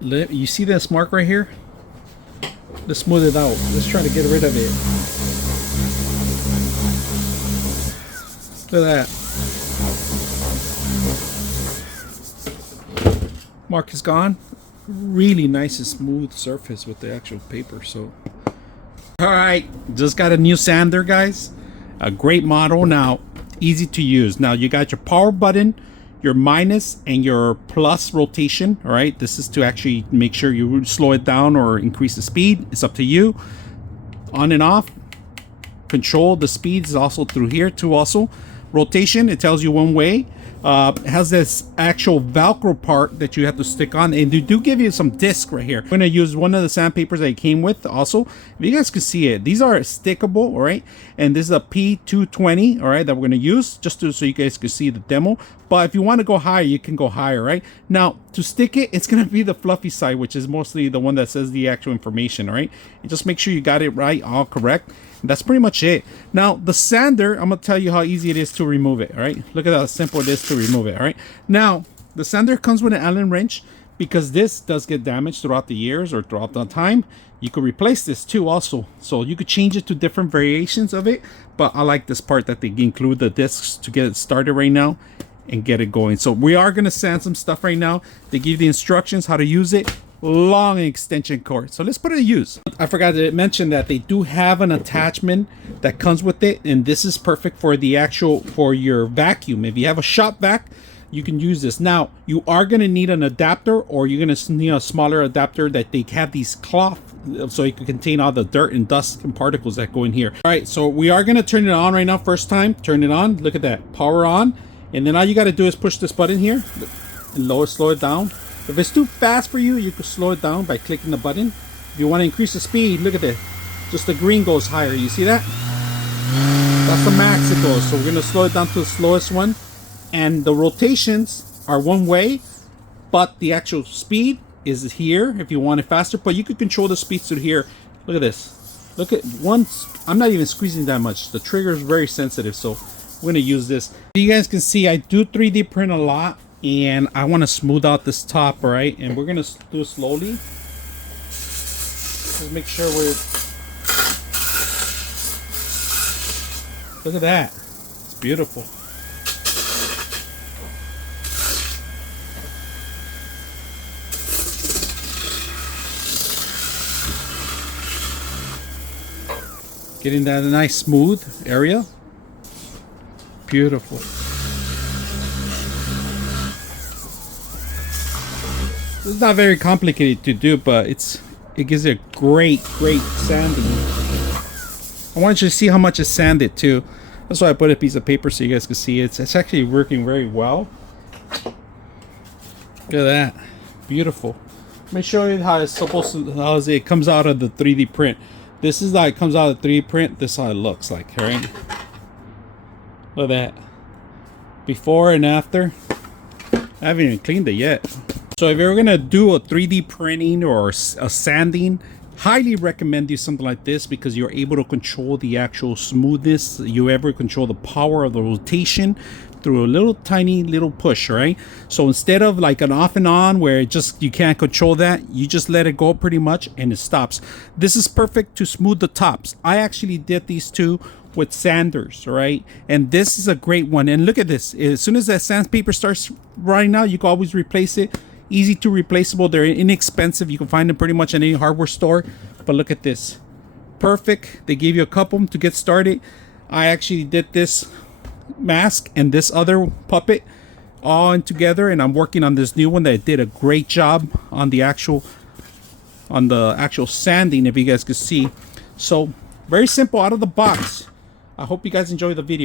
You see this mark right here? Let's smooth it out. Let's try to get rid of it. Look at that. Mark is gone. Really nice and smooth surface with the actual paper. So, all right, just got a new sander, guys. A great model now, easy to use. Now you got your power button, your minus and your plus rotation. All right, this is to actually make sure you slow it down or increase the speed. It's up to you. On and off. Control the speed is also through here too. Also rotation, it tells you one way. It has this actual Velcro part that you have to stick on, and they do give you some disc right here. I'm going to use one of the sandpapers that it came with. Also, if you guys can see it, these are stickable, all right, and this is a P220, all right, that we're going to use just so you guys can see the demo. But if you want to go higher, you can go higher, right? Now to stick it, it's going to be the fluffy side, which is mostly the one that says the actual information, all right? And just make sure you got it right, all correct. That's pretty much it. Now the sander, I'm gonna tell you how easy it is to remove it. All right, look at how simple it is to remove it. All right, now the sander comes with an Allen wrench, because this does get damaged throughout the years or throughout the time. You could replace this too also, so you could change it to different variations of it, but I like this part that they include the discs to get it started right now and get it going. So we are gonna sand some stuff right now. They give the instructions how to use it. Long extension cord, so let's put it to use. I forgot to mention that they do have an attachment that comes with it, and this is perfect for the actual for your vacuum. If you have a shop vac, you can use this. Now you are going to need an adapter, or you're going to need a smaller adapter that they have these cloth so it can contain all the dirt and dust and particles that go in here. All right, so we are going to turn it on right now. First time, turn it on. Look at that, power on, and then all you got to do is push this button here and slow it down. If it's too fast for you, you can slow it down by clicking the button. If you want to increase the speed, look at this. Just the green goes higher. You see that? That's the max it goes. So we're going to slow it down to the slowest one. And the rotations are one way, but the actual speed is here if you want it faster. But you can control the speed through here. Look at this. Look at once. I'm not even squeezing that much. The trigger is very sensitive, so we're going to use this. You guys can see I do 3D print a lot, and I want to smooth out this top, all right? And we're gonna do it slowly. Just make sure we're. Look at that, it's beautiful. Getting that nice smooth area. Beautiful. It's not very complicated to do, but it gives it a great sanding. I want you to see how much it's sanded too. That's why I put a piece of paper so you guys can see it. It's actually working very well. Look at that, beautiful. Let me show you how it's supposed to, how it comes out of the 3D print. This is how it comes out of the 3D print. This is how it looks like, right? Look at that, before and after. I haven't even cleaned it yet. So if you're gonna do a 3D printing or a sanding, highly recommend you something like this, because you're able to control the actual smoothness. You ever control the power of the rotation through a little tiny little push, right? So instead of like an off and on where it just you can't control that, you just let it go pretty much and it stops. This is perfect to smooth the tops. I actually did these two with sanders, right? And this is a great one. And look at this, as soon as that sandpaper starts running out, you can always replace it. Easy to replaceable. They're inexpensive. You can find them pretty much in any hardware store. But look at this, perfect. They gave you a couple to get started. I actually did this mask and this other puppet all in together, and I'm working on this new one that did a great job on the actual sanding, if you guys could see. So very simple out of the box. I hope you guys enjoy the video.